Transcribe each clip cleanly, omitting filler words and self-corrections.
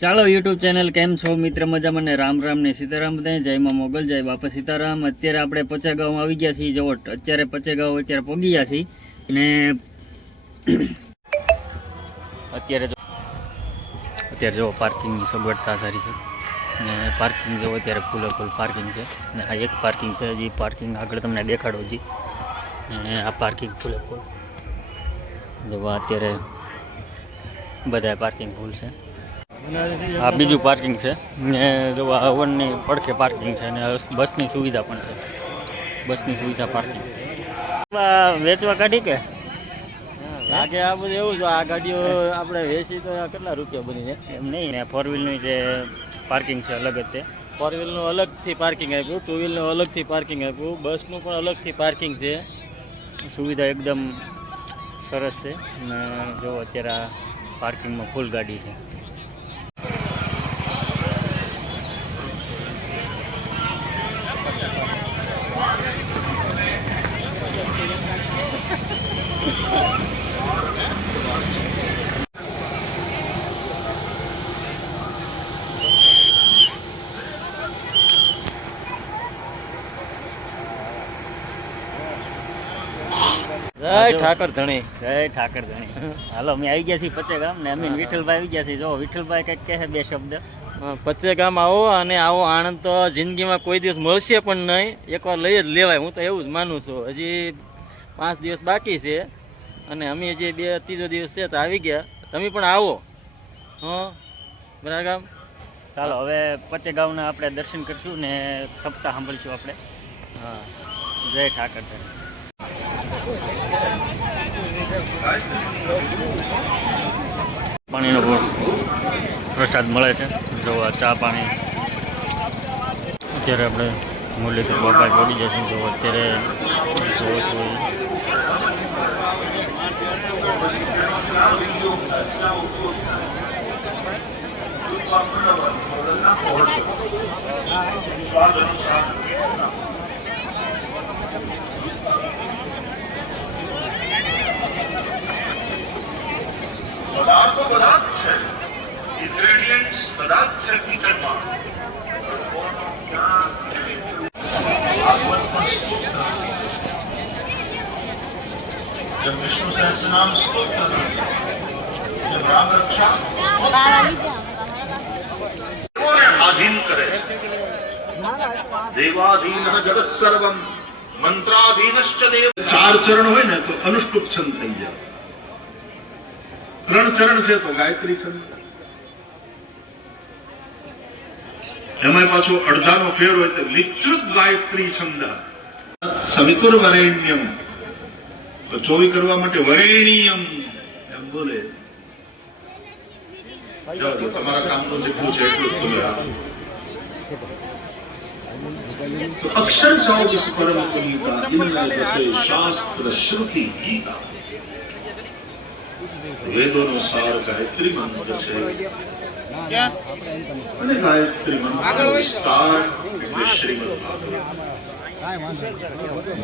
ચાલો YouTube channel કેમ છો મિત્ર મજામાં ને રામ રામ ને સીતારામ બધાય જય માં મોગલ જય બાપા સીતારામ। અત્યારે આપણે પચેગાંવ આવી ગયા છીએ। જો અત્યારે પચેગાંવ અત્યારે પહોંચી ગયા છીએ ને અત્યારે જો પાર્કિંગની સગવડતા સારી છે ને પાર્કિંગ જો અત્યારે ફૂલે ફૂલ પાર્કિંગ છે ને આ એક પાર્કિંગ છે જે પાર્કિંગ આગળ તમને દેખાડો જી ને આ પાર્કિંગ ફૂલે ફૂલ જો અત્યારે બધા પાર્કિંગ ફૂલ છે। આ બીજું પાર્કિંગ છે ને જો આ ઓવરની પડખે પાર્કિંગ છે ને બસની સુવિધા પણ છે। બસની સુવિધા પાર્કિંગ વેચવા કાઢી કે લાગે આ બધું એવું છે। આ ગાડીઓ આપણે વેચી તો કેટલા રૂપિયા બની છે એમ નહીં ને ફોર વ્હીલનું જે પાર્કિંગ છે અલગ જ તે ફોર વ્હીલનું અલગથી પાર્કિંગ આપ્યું, ટુ વ્હીલનું અલગથી પાર્કિંગ આપ્યું, બસનું પણ અલગથી પાર્કિંગ છે। સુવિધા એકદમ સરસ છે ને જો અત્યારે આ પાર્કિંગમાં ફૂલ ગાડી છે। જય ઠાકર ધણી, જય ઠાકર ધણી। હાલો અમે આવી ગયા છીએ પચેગામ ને અમે વિઠ્ઠલભાઈ આવી ગયા છીએ। જો વિઠ્ઠલભાઈ કંઈક કહે છે બે શબ્દ। પચેગામ આવો અને આવો આણંદ તો જિંદગીમાં કોઈ દિવસ મળશે પણ નહીં, એકવાર લઈ જ લેવાય। હું તો એવું જ માનું છું। હજી 5 દિવસ બાકી છે અને અમે હજી 2-3 દિવસ છે તો આવી ગયા। તમે પણ આવો બરાગામ। ચાલો હવે પચેગામના આપણે દર્શન કરીશું ને સપ્તાહ સાંભળીશું આપણે। હા, જય ઠાકર ધણી। પાણીનો પ્રસાદ મળે છે। જો આ ચા પાણી અત્યારે આપણે મુરલીધર બાપા પડી જશે। જો અત્યારે પદાર્થો બધા જ છે, ઇન્ગ્રેડિયન્ટ્સ બધા જ છે કિચનમાં। જબ વિષ્ણુ સહસ્ત્ર નામ સ્તોત્ર, જબ રામ રક્ષા આધીન કરે છે। દેવાધીન જગત સર્વમ મંત્રાધીનશ્ચ દેવ। 4 ચરણ હોય ને તો અનુષ્ટુપ છંદ થઈ જાય। 3 ચરણ છે તો ગાયત્રી છંદ। એમાં પાછો અડધાનો ફેર હોય તો નિશ્ચિત ગાયત્રી છંદ। સવિતુર વરેણ્યમ તો ચોવી કરવા માટે વરેણ્યમ એમ બોલે। જો તમારા કામનું જેટલું છે એટલું તમે રાખો। તો અક્ષર 24 પરમ પુનીતા, ઇનમેं बसे शास्त्र श्रुति गीता। વેદોનો સાર ગાયત્રી મંત્ર છે અને ગાયત્રી મંત્રનો વિસ્તાર એટલે શ્રીમદ ભાગવત।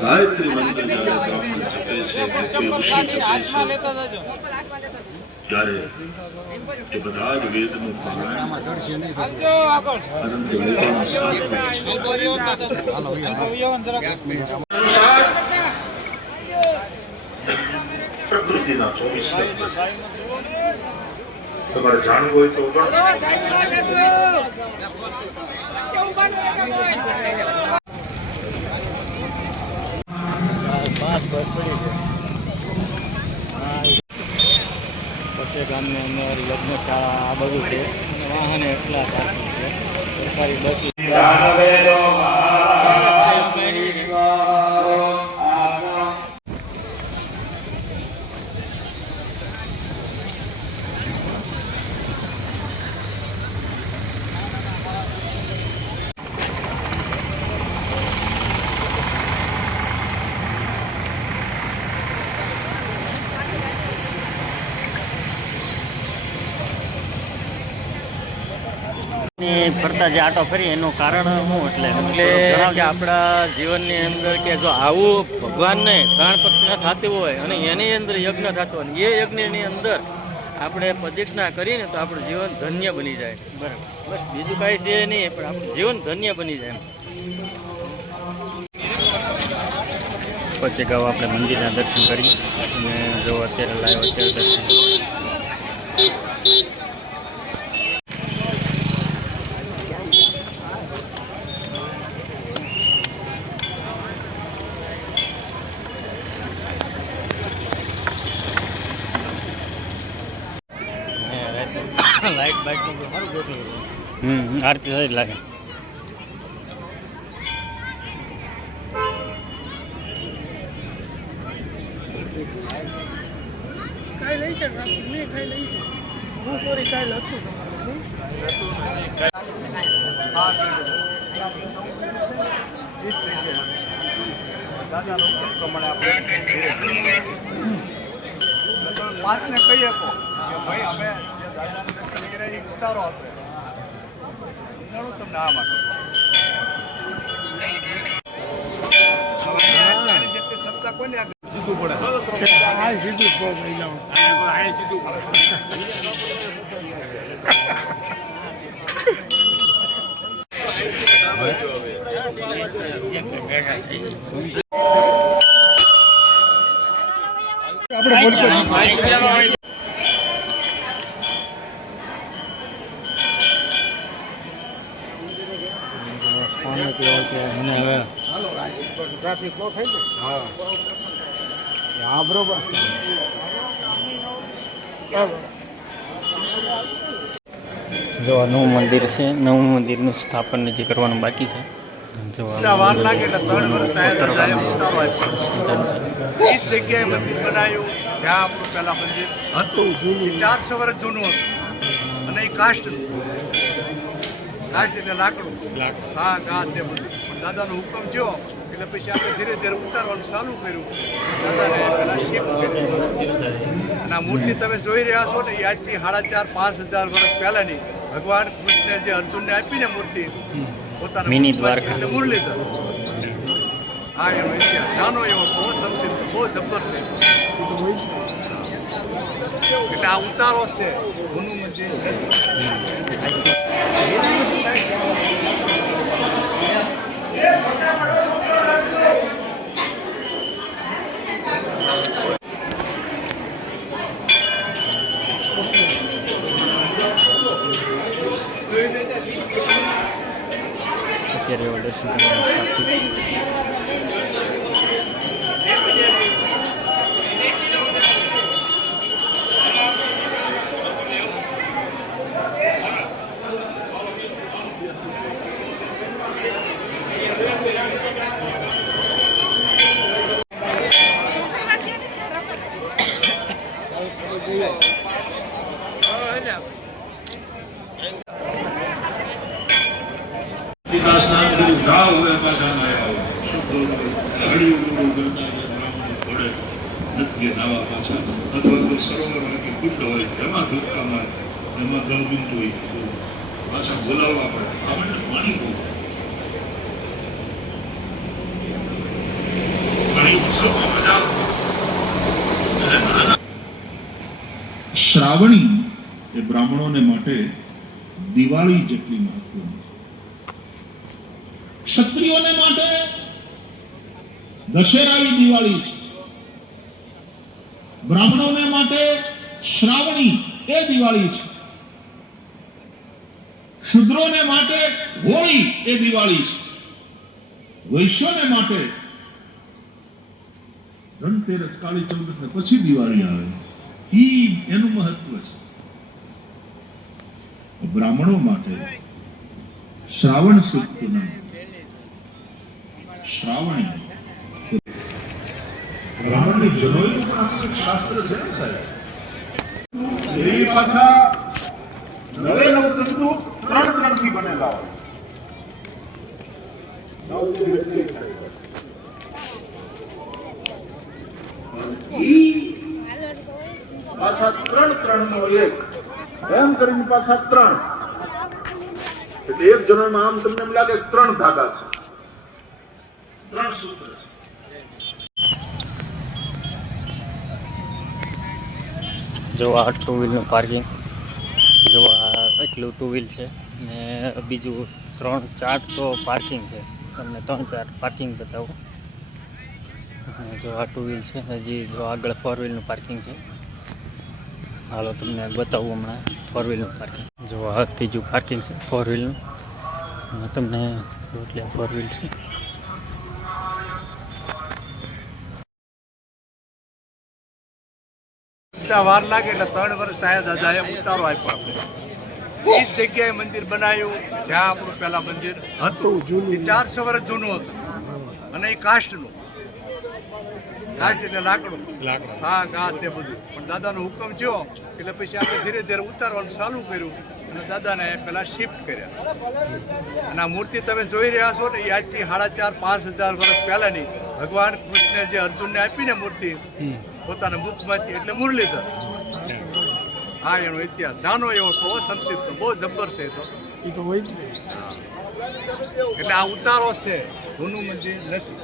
ગાયત્રી મંત્ર જ્યારે બ્રાહ્મણ જપે છે કે કોઈ ઋષિ જપે છે ત્યારે એ બધા જ વેદનું પારાયણ પરંતુ વેદોના સાર અનુસાર પ્રકૃતિના 24 તત્વ તમારે જાણવું હોય તો પચેગામની અંદર લગ્નશાળા આ બધું છે અને વાહન એટલા પાર્કિંગ છે। સરકારી બસ ફરતા જે આટો ફરી એનું કારણ શું એટલે કે આપણા જીવનની અંદર કે જો આવું ભગવાનને પ્રાણ પ્રતિષ્ઠા થતી હોય અને એની અંદર યજ્ઞ થતો હોય એ યજ્ઞની અંદર આપણે પ્રદક્ષિણા કરીને તો આપણું જીવન ધન્ય બની જાય. બરાબર. બસ બીજું કાંઈ છે નહીં, પણ આપણું જીવન ધન્ય બની જાય. પછી ગાવ આપણે મંદિરના દર્શન કરી અને જો અત્યારે લાઈવ અત્યારે દર્શન લાઈટ બાઇટનું તો સારું ગોઠવેલું છે. આરતી થઈ જ લાગે. પાંચને કહી શકો કે ભાઈ અમે જે દાદાને દર્શન કર્યા એ ઉતારો આપે તમને આ માટે સત્તા કોને સીધું પડે ટ્રાફિક બહુ થઈ જાય. હા બરોબર. જો આ નવું મંદિર છે, નવું મંદિરનું સ્થાપન હજી કરવાનું બાકી છે. જો આ વાર લાગે એટલે 3 વર્ષ કોતરકામ સરસ એ જ જગ્યાએ મંદિર બનાવ્યું જ્યાં આપણું પહેલા મંદિર હતું. 400 વર્ષ જૂનું હતું અને એ કાસ્ટનું એટલે લાકડું. હા ગા તે બધું પણ દાદાનો હુકમ થયો એટલે પછી આપણે ધીરે ધીરે ઉતારવાનું ચાલુ કર્યું. દાદાને પેલા શિફ્ટ કર્યું અને આ મૂર્તિ તમે જોઈ રહ્યા છો ને એ આજથી 4,500-5,000 વર્ષ પહેલાની ભગવાન કૃષ્ણે જે અર્જુનને આપીને મૂર્તિ પોતાના મિની દ્વારકા. એટલે મુરલીધર. હા એનો ઇતિહાસ નાનો એવો બહુ સમથિંગ બહુ જબર છે. એટલે આ ઉતારો છે જૂનું મંદિર. અત્યારે એવા દર્શન કરવાનું. પિતા સ્નાન કરી ઘા હોય પાછા ના આવ્યા હળી ઉડું કરતા બ્રાહ્મણ થોડે નથી નાવા પાછા અથવા તો સરોવર હોય કે કુંડ હોય એમાં ધક્કા મારે એમાં જળબિંદુ હોય પાછા બોલાવવા પડે આપણને પાણી બહુ પાણી ઉત્સવમાં મજા આવે. શ્રાવણી એ બ્રાહ્મણોને માટે દિવાળી જેટલી મહત્વની. ક્ષત્રિયોને માટે દશેરાની દિવાળી છે. બ્રાહ્મણોને માટે શ્રાવણી એ દિવાળી છે. શૂદ્રોને માટે હોળી એ દિવાળી છે. વૈશ્યોને માટે ધનતેરસ કાળી ચૌદસ ને પછી દિવાળી આવે ઈ એનું મહત્વ છે. બ્રાહ્મણો માટે શ્રાવણ સુદ પૂનમ શ્રાવણી બ્રાહ્મણની જનોઈનું પણ આપણું એક શાસ્ત્ર છે ને સાહેબ. એ પાછા નવે નવ તંતુ 3 થી બનેલા હોય. પાછા 3 નો 1 એમ કરીને પાછા 3 એટલે એક જનોઈમાં આમ તમને એમ લાગે 3 ધાગા છે, 3 સૂત્ર છે. જો આ ટુ વ્હીલનું પાર્કિંગ, જો આ એટલું ટુ વ્હીલ છે ને બીજું 3-4 તો પાર્કિંગ છે. તમને 3-4 પાર્કિંગ બતાવું. અને જો આ ટુ વ્હીલ છે, હજી જો આગળ 4 વ્હીલનું પાર્કિંગ છે. હાલો તમને બતાવું હમણાં 4 વ્હીલનું પાર્કિંગ. જો આ ત્રીજું પાર્કિંગ છે 4 વ્હીલનું. અને તમને એટલે 4 વ્હીલ છે. વાર લાગે એટલે 3 વર્ષ સાયા દાદાએ ઉતારો આપ્યો આપણે. એ જ જગ્યાએ મંદિર બનાવ્યું જ્યાં આપણું પહેલા મંદિર હતું. એ 400 વર્ષ જૂનું હતું અને એ કાસ્ટનું. કાસ્ટ એટલે લાકડું, હા ગા તે બધું. પણ દાદાનો હુકમ થયો એટલે પછી આપણે ધીરે ધીરે ઉતારવાનું ચાલુ કર્યું અને દાદાને પેલા શિફ્ટ કર્યા. અને આ મૂર્તિ તમે જોઈ રહ્યા છો ને એ આજથી 4,500-5,000 વર્ષ પહેલાની ભગવાન કૃષ્ણે જે અર્જુનને આપીને મૂર્તિ પોતાના મુખમાંથી, એટલે મુરલીધર. હા, એનો ઇતિહાસ નાનો એવો કહો સંક્ષિપ્ત, બહુ જબ્બર છે. તો એટલે આ ઉતારો છે, જૂનું મંદિર નથી.